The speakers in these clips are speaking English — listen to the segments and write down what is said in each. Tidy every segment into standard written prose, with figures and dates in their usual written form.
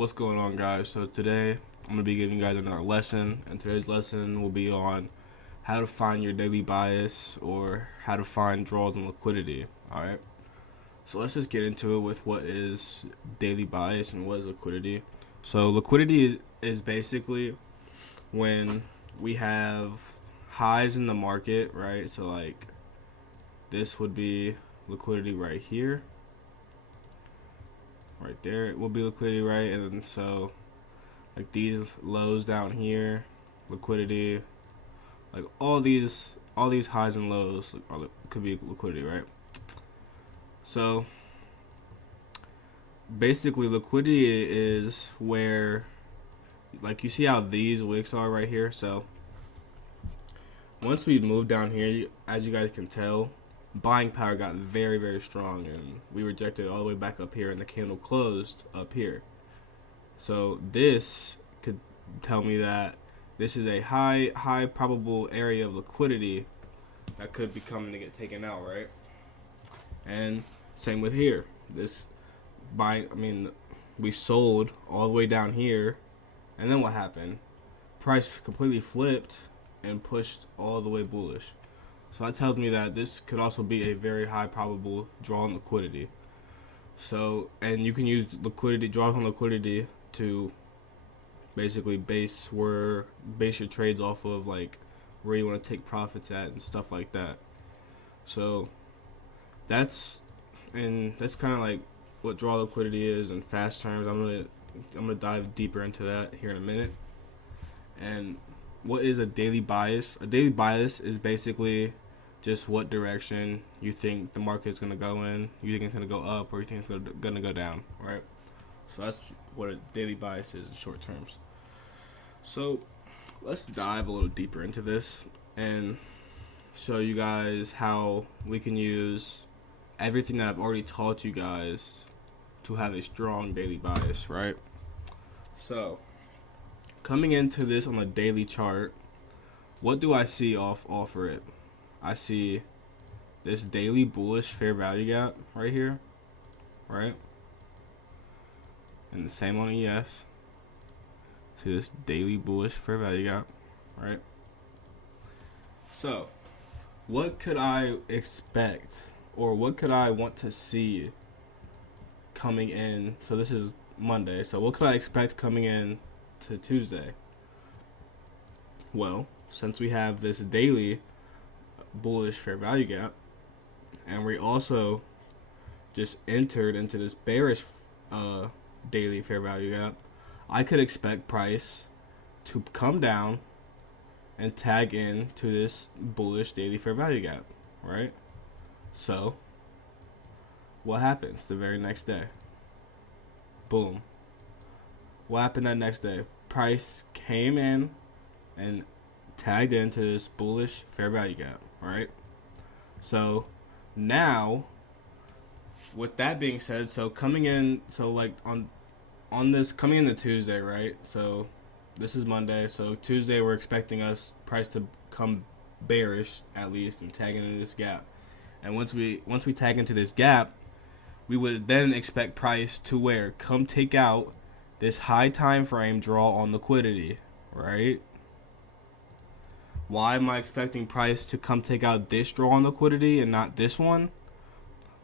What's going on, guys? So today I'm gonna be giving you guys another lesson, and today's lesson will be on how to find your daily bias or how to find draws and liquidity. All right. So let's just get into it with what is daily bias and what is liquidity. So liquidity is basically when we have highs in the market, right? So like this would be liquidity right here. Right there, it will be liquidity, right? And then so like these lows down here, liquidity, like all these highs and lows could be liquidity, right? So basically liquidity is where, like, you see how these wicks are right here. So once we move down here, as you guys can tell, buying power got very strong, and we rejected all the way back up here, and the candle closed up here. So this could tell me that this is a high probable area of liquidity that could be coming to get taken out, right? And same with here. This we sold all the way down here, and then what happened? Price completely flipped and pushed all the way bullish. So that tells me that this could also be a very high probable draw on liquidity. So, and you can use liquidity, draws on liquidity, to basically base your trades off of, like where you want to take profits at and stuff like that. So that's kind of like what draw liquidity is in fast terms. I'm gonna dive deeper into that here in a minute. And what is a daily bias? A daily bias is basically just what direction you think the market is going to go in. You think it's going to go up, or you think it's going to go down, right? So that's what a daily bias is in short terms. So let's dive a little deeper into this and show you guys how we can use everything that I've already taught you guys to have a strong daily bias, right? So coming into this on a daily chart, what do I see off for it? I see this daily bullish fair value gap right here, right? And the same on ES. See this daily bullish fair value gap, right? So what could I expect, or what could I want to see coming in? So this is Monday. So what could I expect coming in to Tuesday? Well, since we have this daily bullish fair value gap, and we also just entered into this bearish daily fair value gap, I could expect price to come down and tag in to this bullish daily fair value gap, right? So what happens the very next day? Boom. What happened that next day? Price came in and tagged into this bullish fair value gap, right? So now, with that being said, so coming in, so like on this coming into Tuesday, right? So this is Monday, so Tuesday we're expecting price to come bearish at least and tag into this gap. And once we tag into this gap, we would then expect price to come take out this high time frame draw on liquidity, right? Why am I expecting price to come take out this draw on liquidity and not this one?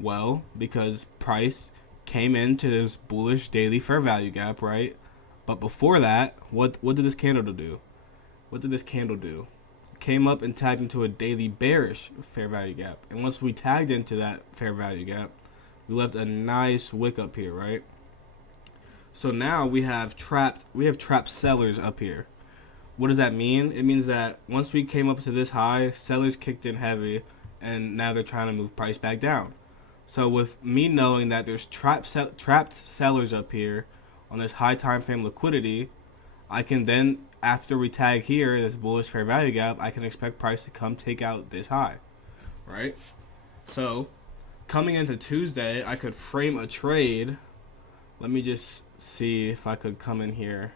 Well, because price came into this bullish daily fair value gap, right? But before that, what did this candle do? What did this candle do? It came up and tagged into a daily bearish fair value gap. And once we tagged into that fair value gap, we left a nice wick up here, right? So now we have trapped sellers up here. What does that mean? It means that once we came up to this high, sellers kicked in heavy, and now they're trying to move price back down. So with me knowing that there's trapped sellers up here on this high time frame liquidity, I can then, after we tag here, this bullish fair value gap, I can expect price to come take out this high, right? So coming into Tuesday, I could frame a trade. Let me just see if I could come in here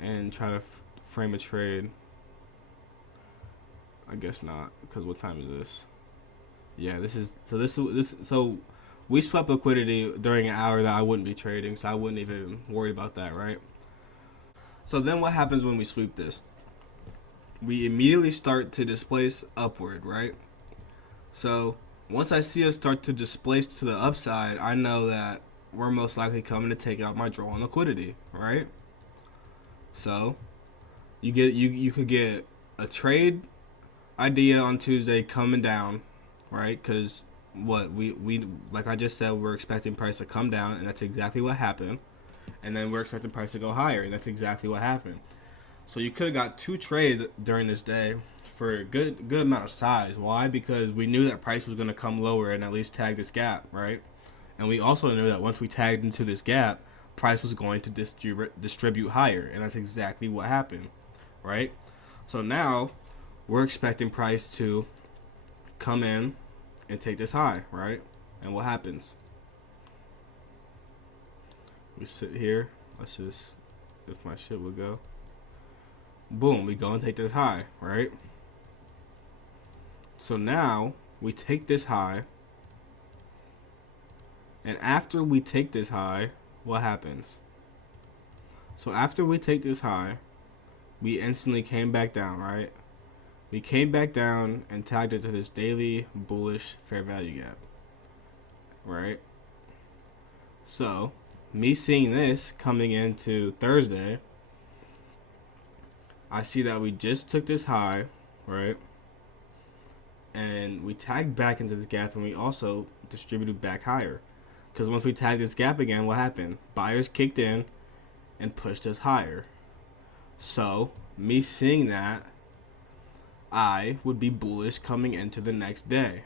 and try to frame a trade. I guess not, because what time is this? Yeah, so we swept liquidity during an hour that I wouldn't be trading, so I wouldn't even worry about that, right? So then what happens when we sweep this? We immediately start to displace upward, right? So once I see us start to displace to the upside, I know that we're most likely coming to take out my draw on liquidity, right? So you could get a trade idea on Tuesday coming down, right? Because what we like I just said, we're expecting price to come down, and that's exactly what happened. And then we're expecting price to go higher, and that's exactly what happened. So you could have got 2 trades during this day for a good amount of size. Why? Because we knew that price was going to come lower and at least tag this gap, right? And we also knew that once we tagged into this gap, price was going to distribute higher, and that's exactly what happened, right? So now we're expecting price to come in and take this high, right? And what happens? We sit here. Let's just, if my shit would go. Boom, we go and take this high, right? So now we take this high. And after we take this high, what happens? So after we take this high, we instantly came back down, right? We came back down and tagged it to this daily bullish fair value gap, right? So me seeing this coming into Thursday, I see that we just took this high, right? And we tagged back into this gap, and we also distributed back higher. Because once we tagged this gap again, what happened? Buyers kicked in and pushed us higher. So me seeing that, I would be bullish coming into the next day.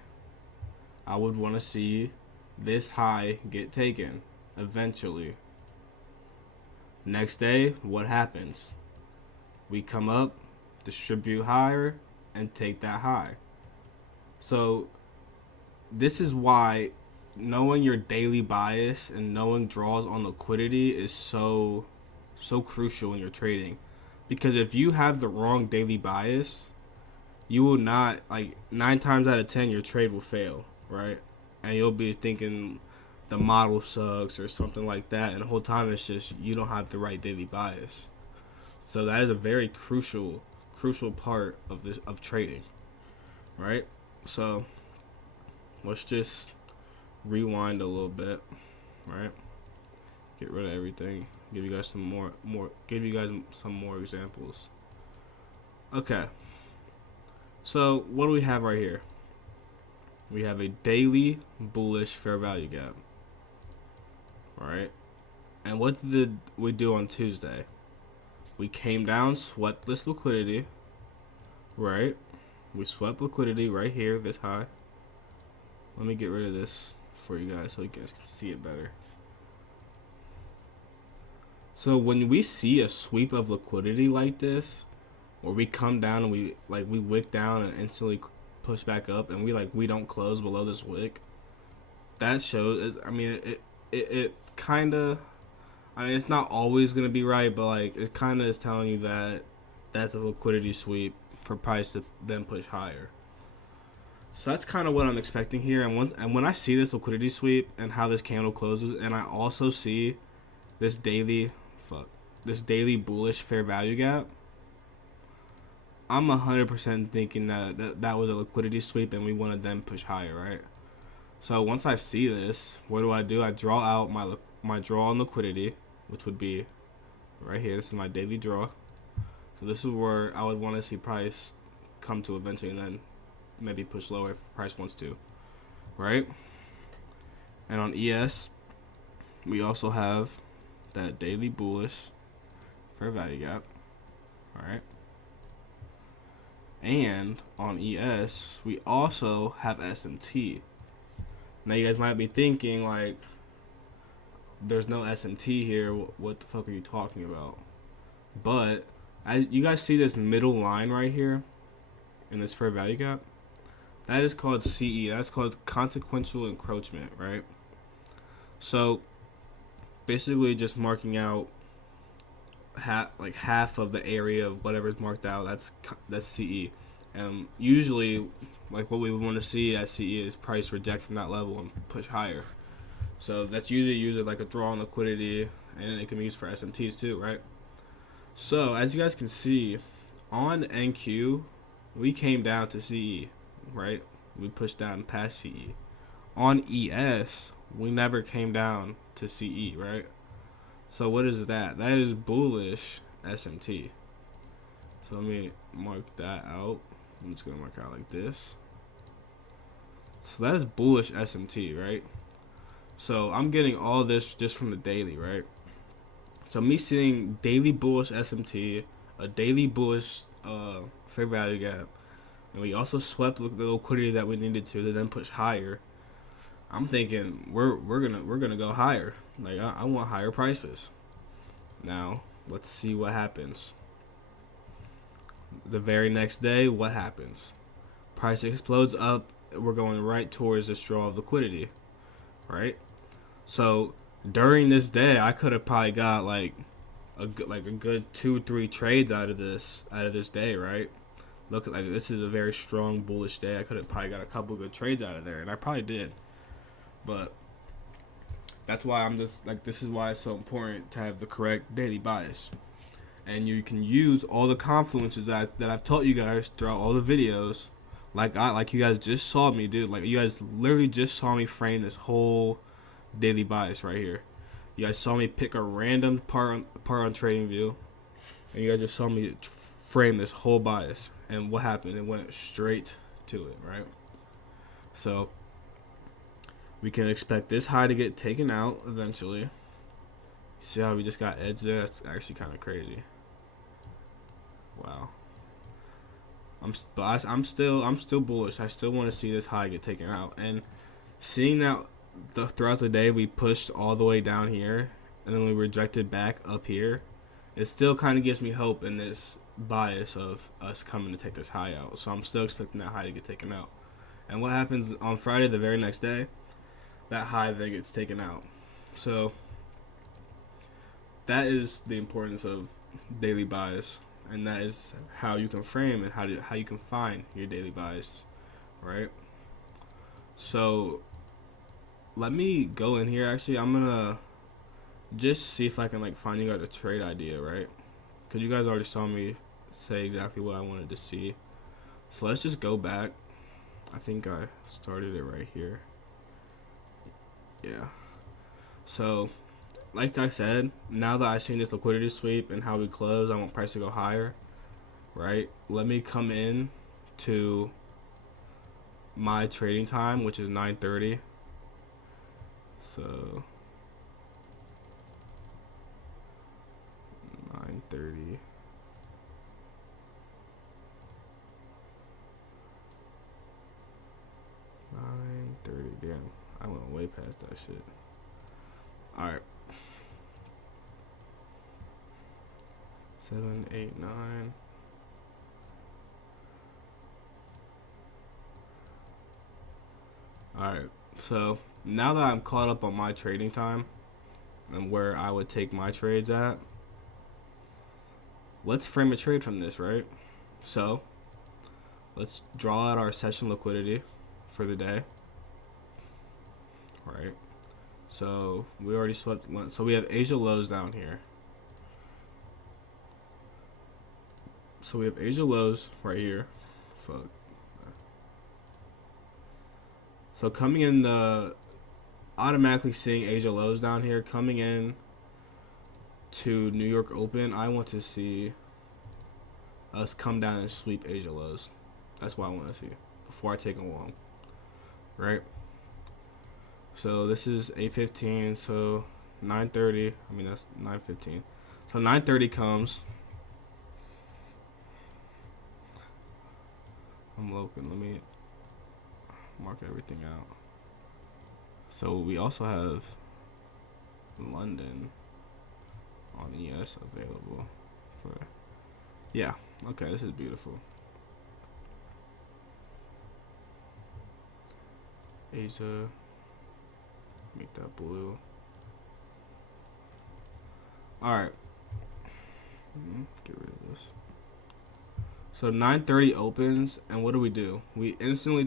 I would want to see this high get taken eventually. Next day, what happens? We come up, distribute higher, and take that high. So this is why knowing your daily bias and knowing draws on liquidity is so crucial in your trading. Because if you have the wrong daily bias, you will not, like 9 times out of 10 your trade will fail, right? And you'll be thinking the model sucks or something like that, and the whole time it's just you don't have the right daily bias. So that is a very crucial part of trading, right? So let's just rewind a little bit, right? Get rid of everything. Give you guys some more examples. Okay. So what do we have right here? We have a daily bullish fair value gap. All right. And what did we do on Tuesday? We came down, swept this liquidity, right? We swept liquidity right here, this high. Let me get rid of this for you guys so you guys can see it better. So when we see a sweep of liquidity like this, where we come down and we wick down and instantly push back up, and we don't close below this wick, that shows. I mean, it kind of. I mean, it's not always gonna be right, but like it kind of is telling you that that's a liquidity sweep for price to then push higher. So that's kind of what I'm expecting here. And when I see this liquidity sweep and how this candle closes, and I also see this daily bullish fair value gap, I'm 100% thinking that was a liquidity sweep and we want to then push higher, right? So once I see this, what do? I draw out my draw on liquidity, which would be right here. This is my daily draw. So this is where I would want to see price come to eventually, and then maybe push lower if price wants to, right? And on ES, we also have that daily bullish fair value gap, all right? And on ES, we also have SMT. Now you guys might be thinking like, there's no SMT here. What the fuck are you talking about? But you guys see this middle line right here in this fair value gap? That is called CE. That's called consequential encroachment, right? So basically just marking out half of the area of whatever is marked out. That's CE. And usually, like what we would want to see at CE is price reject from that level and push higher. So that's usually used like a draw on liquidity, and it can be used for SMTs too, right? So as you guys can see, on NQ, we came down to CE, right? We pushed down past CE. On ES, we never came down to CE, right? So what is that? That is bullish SMT. So let me mark that out. I'm just gonna mark out like this. So that is bullish SMT, right? So I'm getting all this just from the daily, right? So me seeing daily bullish SMT, a daily bullish fair value gap, and we also swept the liquidity that we needed to then push higher. I'm thinking we're gonna go higher. Like I want higher prices. Now let's see what happens. The very next day, what happens? Price explodes up. We're going right towards this draw of liquidity, right? So during this day, I could have probably got like a good 2-3 trades out of this day, right? Look, like this is a very strong bullish day. I could have probably got a couple good trades out of there, and I probably did. But that's why I'm just like, this is why it's so important to have the correct daily bias. And you can use all the confluences that I've taught you guys throughout all the videos. Like you guys just saw me do. Like you guys literally just saw me frame this whole daily bias right here. You guys saw me pick a random part on TradingView, and you guys just saw me frame this whole bias. And what happened? It went straight to it, right? So we can expect this high to get taken out eventually. See how we just got edge there? That's actually kind of crazy. Wow. I'm still bullish. I still want to see this high get taken out, and seeing that throughout the day we pushed all the way down here and then we rejected back up here, it still kind of gives me hope in this bias of us coming to take this high out. So I'm still expecting that high to get taken out. And what happens on Friday, the very next day? That high that gets taken out. So that is the importance of daily bias, and that is how you can frame and how you can find your daily bias, right? So let me go in here. Actually, I'm gonna just see if I can like find you guys a trade idea, right? Because you guys already saw me say exactly what I wanted to see. So let's just go back. I think I started it right here. Yeah. So like I said, now that I've seen this liquidity sweep and how we close, I want price to go higher, right? Let me come in to my trading time, which is 9:30. So 9:30. Damn, I went way past that shit. All right. 7, 8, 9. All right. So now that I'm caught up on my trading time and where I would take my trades at, let's frame a trade from this, right? So let's draw out our session liquidity for the day, right? So we already swept one. So we have Asia lows down here. So we have Asia lows right here. Fuck. So coming in automatically seeing Asia lows down here, coming in to New York Open, I want to see us come down and sweep Asia lows. That's what I want to see before I take them long, right? So this is 8:15, so 9:30. I mean, that's 9:15. So 9:30 comes. I'm looking. Let me mark everything out. So we also have London on ES available for. Yeah. Okay. This is beautiful. Asia. Make that blue. All right. Get rid of this. So 9:30 opens, and what do? We instantly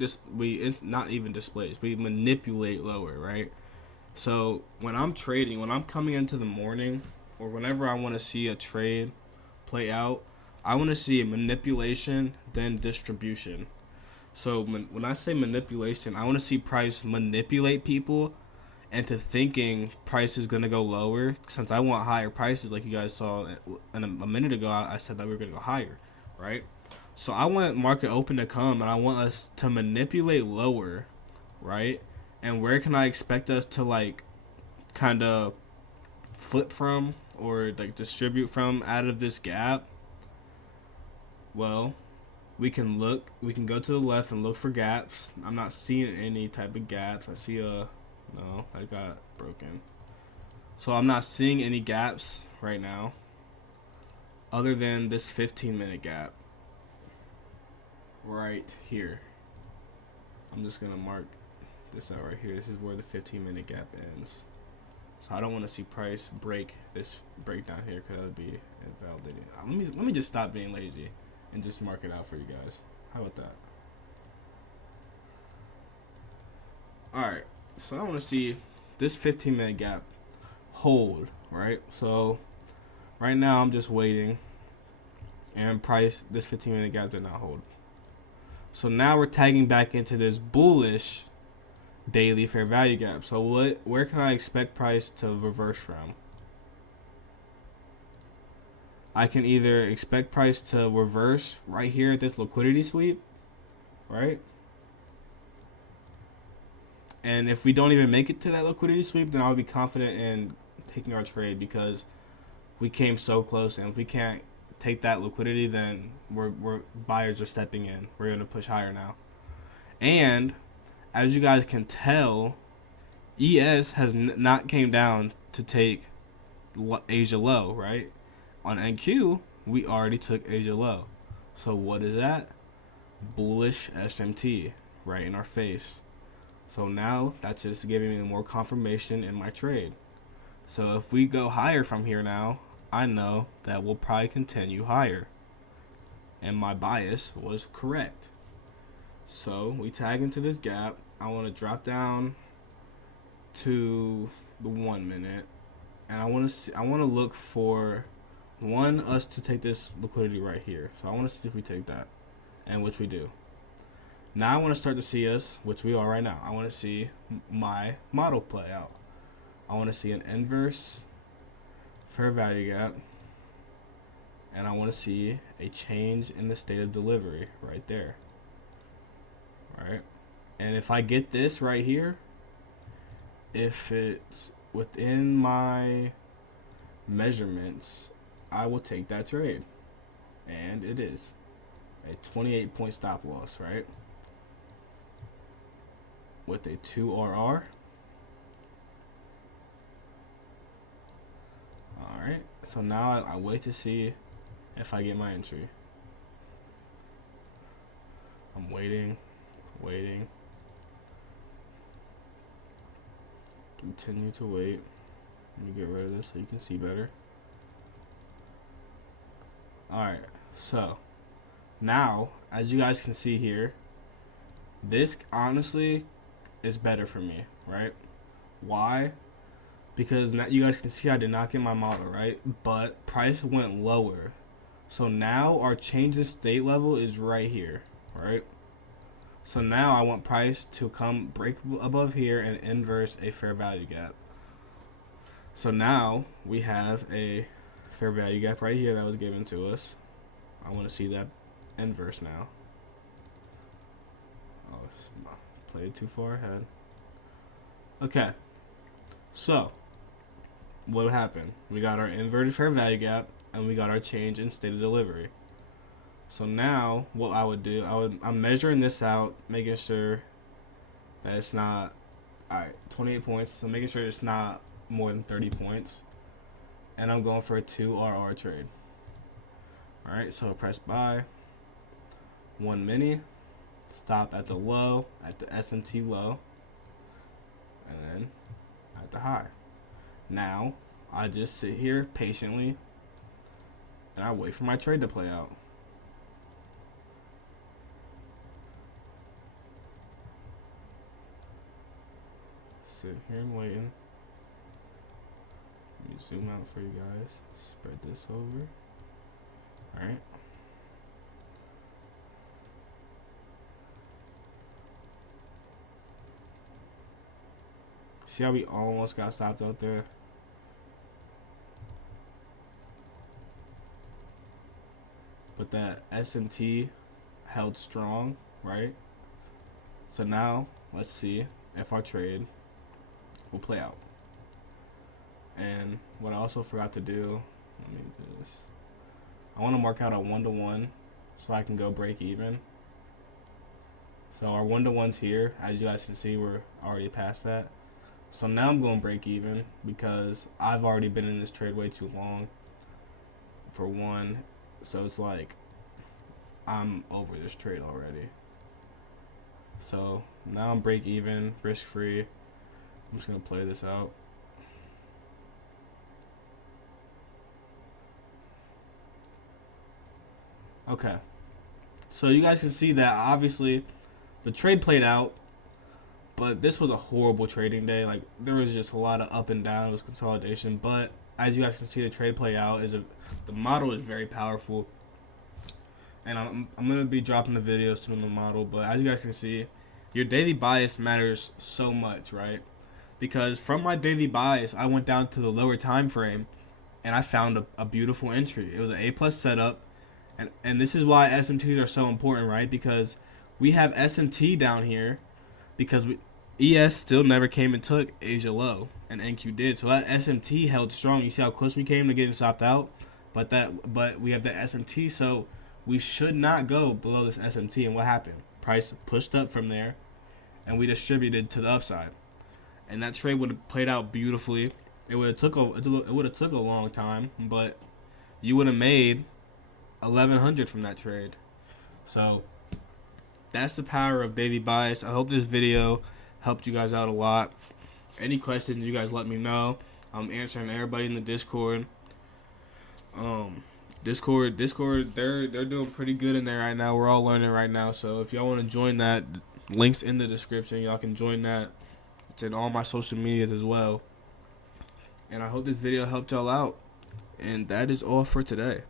not even displays. We manipulate lower, right? So when I'm trading, when I'm coming into the morning, or whenever I want to see a trade play out, I want to see a manipulation, then distribution. So when I say manipulation, I want to see price manipulate people into thinking price is going to go lower. Since I want higher prices, like you guys saw a minute ago, I said that we were going to go higher, right? So I want market open to come, and I want us to manipulate lower, right? And where can I expect us to like kind of flip from or like distribute from out of this gap? Well, we can go to the left and look for gaps. I'm not seeing any type of gaps. I see no, that got broken. So I'm not seeing any gaps right now other than this 15-minute gap right here. I'm just going to mark this out right here. This is where the 15-minute gap ends. So I don't want to see price break this breakdown here because that would be invalidating. Let me just stop being lazy and just mark it out for you guys. How about that? Alright, so I want to see this 15-minute gap hold, right? So right now I'm just waiting, and price, this 15-minute gap did not hold. So now we're tagging back into this bullish daily fair value gap. So where can I expect price to reverse from? I can either expect price to reverse right here at this liquidity sweep, right? And if we don't even make it to that liquidity sweep, then I'll be confident in taking our trade because we came so close. And if we can't take that liquidity, then we're buyers are stepping in. We're going to push higher now. And as you guys can tell, ES has not came down to take Asia low, right? On NQ, we already took Asia low. So what is that? Bullish SMT right in our face. So now that's just giving me more confirmation in my trade. So if we go higher from here now, I know that we'll probably continue higher. And my bias was correct. So we tag into this gap. I want to drop down to the 1 minute. And I want to look for us to take this liquidity right here. So I want to see if we take that, and which we do. Now I want to start to see us, which we are right now. I want to see my model play out. I want to see an inverse fair value gap, and I want to see a change in the state of delivery right there. All right, and if I get this right here, if it's within my measurements, I will take that trade. And it is a 28-point stop loss, right? With a 2RR. Alright, so now I wait to see if I get my entry. I'm waiting. Continue to wait. Let me get rid of this so you can see better. Alright, so now, as you guys can see here, this honestly is better for me, right? Why? Because now you guys can see I did not get my model, right? But price went lower. So now our change in state level is right here, right? So now I want price to come break above here and inverse a fair value gap. So now we have a fair value gap right here that was given to us. I want to see that inverse now. Oh, played too far ahead. Okay, so what happened? We got our inverted fair value gap and we got our change in state of delivery. So now what I would do, I'm measuring this out, making sure that it's not, alright, 28 points. So making sure it's not more than 30 points. And I'm going for a 2RR trade. Alright, so press buy. 1 mini. Stop at the low, at the SMT low. And then at the high. Now, I just sit here patiently and I wait for my trade to play out. Sitting here and waiting. zoom out for you guys. Spread this over. All right. See how we almost got stopped out there? But that SMT held strong, right? So now let's see if our trade will play out. And what I also forgot to do, let me do this. I want to mark out a 1-to-1 so I can go break even. So our 1-to-1's here. As you guys can see, we're already past that. So now I'm going break even because I've already been in this trade way too long, for one. So it's like I'm over this trade already. So now I'm break even, risk free. I'm just gonna play this out. Okay, so you guys can see that obviously the trade played out, but this was a horrible trading day. Like, there was just a lot of up and down. It was consolidation, but as you guys can see, the trade play out the model is very powerful, and I'm gonna be dropping the videos to the model. But as you guys can see, your daily bias matters so much, right? Because from my daily bias, I went down to the lower time frame, and I found a beautiful entry. It was an A+ setup. And this is why SMTs are so important, right? Because we have SMT down here because ES still never came and took Asia low, and NQ did. So that SMT held strong. You see how close we came to getting stopped out? But we have the SMT, so we should not go below this SMT. And what happened? Price pushed up from there, and we distributed to the upside. And that trade would have played out beautifully. It would have took a long time, but you would have made 1100 from that trade. So that's the power of daily bias. I hope this video helped you guys out a lot. Any questions, you guys let me know. I'm answering everybody in the Discord. Discord, they're doing pretty good in there right now. We're all learning right now. So if y'all want to join that, links in the description. Y'all can join that. It's in all my social medias as well. And I hope this video helped y'all out. And that is all for today.